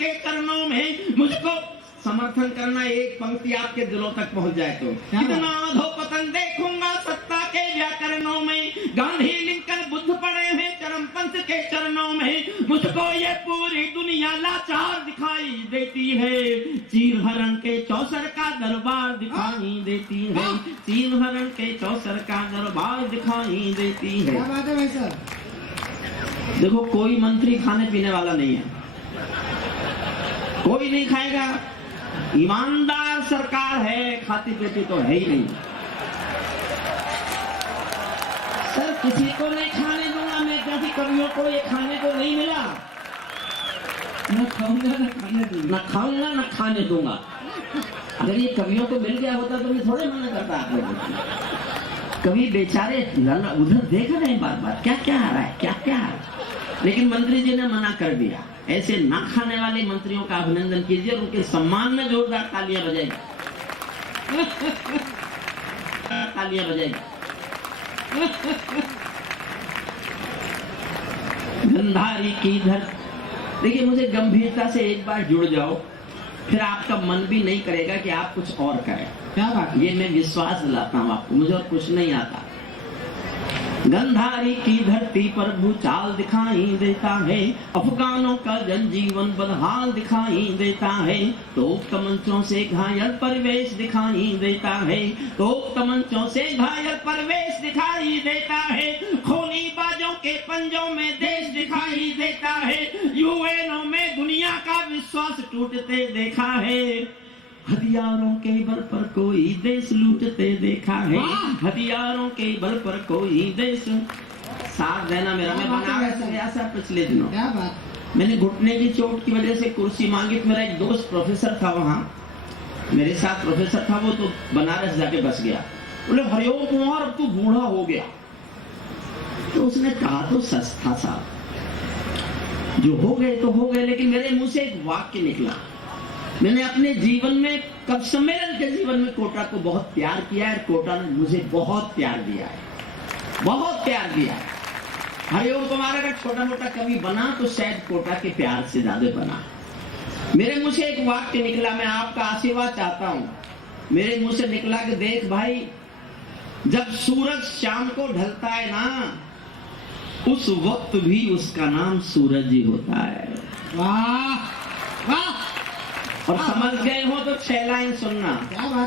के चरणों में मुझको समर्थन करना। एक पंक्ति आपके दिलों तक पहुंच जाए तो कितना अधोपतन देखूंगा सत्ता के व्याकरणों में। गांधी लिंकन बुद्ध पड़े हैं चरमपंथ के चरणों में। मुझको ये पूरी दुनिया लाचार दिखाई देती है। चीर हरण के चौसर का दरबार दिखाई देती है। चीर हरण के चौसर का दरबार दिखाई देती है। क्या बात है भाई साहब। देखो कोई मंत्री खाने पीने वाला नहीं है, कोई नहीं खाएगा। ईमानदार सरकार है, खाती पीती तो है ही नहीं। सर किसी को नहीं खाने दूंगा मैं, क्योंकि कवियों को ये खाने को नहीं मिला। न खाऊंगा न खाने दूंगा। न खाऊंगा न खाने दूंगा। अगर ये कवियों को मिल गया होता तो मैं थोड़े मना करता आप लोगों को। कवि बेचारे उधर देख रहे हैं बार बार क्या क्या आ रहा है, क्या क्या आ रहा है। लेकिन मंत्री जी ने मना कर दिया। ऐसे ना खाने वाले मंत्रियों का अभिनंदन कीजिए, उनके सम्मान में जोरदार तालियां बजाइए। तालियां बजाइए। गंधारी की धर। देखिए मुझे गंभीरता से एक बार जुड़ जाओ, फिर आपका मन भी नहीं करेगा कि आप कुछ और करें। क्या बात। ये मैं विश्वास दिलाता हूँ आपको, मुझे और कुछ नहीं आता। गंधारी की धरती पर भूचाल दिखाई देता है। अफगानों का जनजीवन बदहाल दिखाई देता है। तो तमंचों से घायल परिवेश दिखाई देता है। तो तमंचों से घायल परिवेश दिखाई देता है। खूनी बाजों के पंजों में देश दिखाई देता है। यूएनओ में दुनिया का विश्वास टूटते देखा है। हथियारों के बल पर कोई देश लूटते देखा है। हथियारों के बल पर कोई देश। साथ देना मेरा। मैं बनारस गया था पिछले दिनों। क्या बात। मैंने घुटने की चोट की वजह से कुर्सी मांगी तो मेरा एक दोस्त प्रोफेसर था वहाँ, मेरे साथ प्रोफेसर था, वो तो बनारस जाके बस गया। बोले हरिओम कुमार अब तू बूढ़ा हो गया। तो उसने कहा तो सच था साहब, जो हो गए तो हो गए, लेकिन मेरे मुंह से एक वाक्य निकला। मैंने अपने जीवन में, कब सम्मेलन के जीवन में कोटा को बहुत प्यार किया है। कोटा ने मुझे बहुत प्यार दिया है, बहुत प्यार दिया है। हरिओम कुमार अगर छोटा मोटा कवि बना तो शायद कोटा के प्यार से ज्यादा बना। मेरे मुंह से एक वाक्य निकला, मैं आपका आशीर्वाद चाहता हूं। मेरे मुंह से निकला कि देख भाई, जब सूरज शाम को ढलता है ना, उस वक्त भी उसका नाम सूरज ही होता है। वाह वाह। और समझ गए हो तो 6 लाइन सुनना।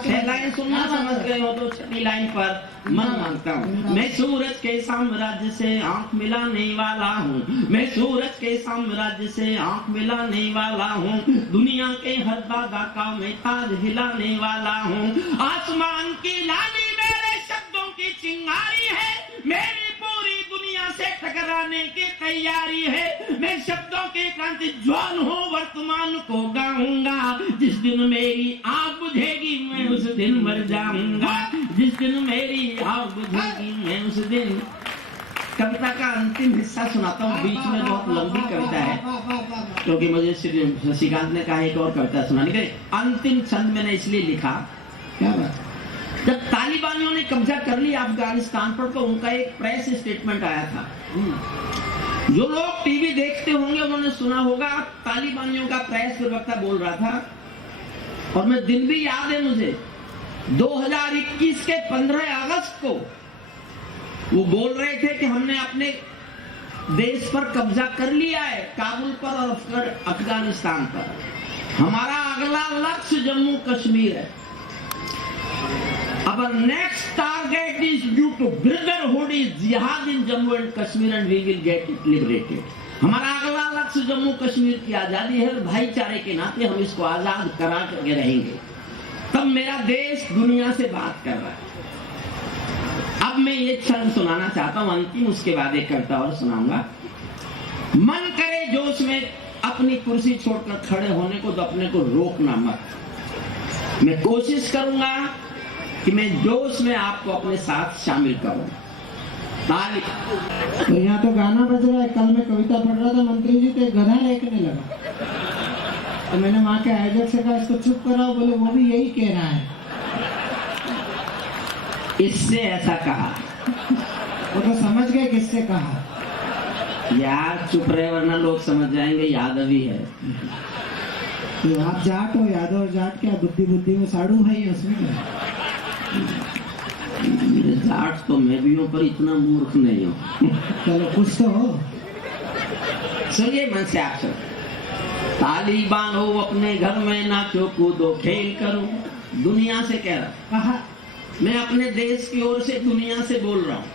6 लाइन सुनना, समझ गए हो तो 6वीं लाइन पर मन मांगता हूँ। मैं सूरज के साम्राज्य से आंख मिलाने वाला हूँ। मैं सूरज के साम्राज्य से आंख मिलाने वाला हूँ। दुनिया के हर दादा का मैं ताज हिलाने वाला हूँ। आसमान की लाली मेरे शब्दों की चिंगारी है। मेरी पूरी दुनिया से टकराने की तैयारी है। मैं शब्दों के क्रांति ज्वाल हूँ, वर्तमान को गाऊंगा। जिस दिन मेरी आग बुझेगी मैं उस दिन मर जाऊंगा। जिस दिन मेरी आग बुझेगी मैं उस दिन। कविता का अंतिम हिस्सा सुनाता हूँ, बीच में बहुत लंबी कविता है, क्योंकि मुझे शशिकांत ने कहा एक और कविता सुनाने के। अंतिम छंद मैंने इसलिए लिखा, क्या बात। जब तालिबानियों ने कब्जा कर लिया अफगानिस्तान पर, तो उनका एक प्रेस स्टेटमेंट आया था। जो लोग टीवी देखते होंगे उन्होंने सुना होगा, तालिबानियों का प्रेस प्रवक्ता बोल रहा था, और मैं दिन भी याद है मुझे, 2021 के 15 अगस्त को वो बोल रहे थे कि हमने अपने देश पर कब्जा कर लिया है, काबुल पर और अफगानिस्तान पर। हमारा अगला लक्ष्य जम्मू कश्मीर है। Our next target is due to brotherhood is jihad in Jammu and Kashmir and we will get it liberated. हमारा अगला लक्ष्य जम्मू कश्मीर की आजादी है, भाईचारे के नाते हम इसको आजाद करा करके रहेंगे। तब मेरा देश दुनिया से बात कर रहा है। अब मैं ये क्षण सुनाना चाहता हूँ अंतिम, उसके बाद एक कविता और सुनाऊंगा। मन करे जोश में अपनी कुर्सी छोड़कर खड़े होने को, तो अपने को रोकना मत। मैं कोशिश करूंगा कि मैं जोश में आपको अपने साथ शामिल करूं। तो यहाँ तो गाना बज रहा है। कल मैं कविता पढ़ रहा था, मंत्री जी तो गधा लेकने लगा, तो मैंने वहाँ के आयोजक से कहा इसको चुप कराओ। बोले वो भी यही कह रहा है। इससे ऐसा कहा, वो तो समझ गए किससे कहा। यार चुप रहे वरना लोग समझ जाएंगे यादवी है। तो आप जाट हो, यादव जाट, क्या बुद्धि बुद्धि में साड़ू भाई है उसमें क्या? जाट तो मैं भी हूँ पर इतना मूर्ख नहीं हूँ। चलो कुछ तो हो। सुनिए मन से आप सब, ताली बांधो अपने घर में, नाचो कूदो खेल करो। दुनिया से कह रहा, कहा मैं अपने देश की ओर से दुनिया से बोल रहा हूँ।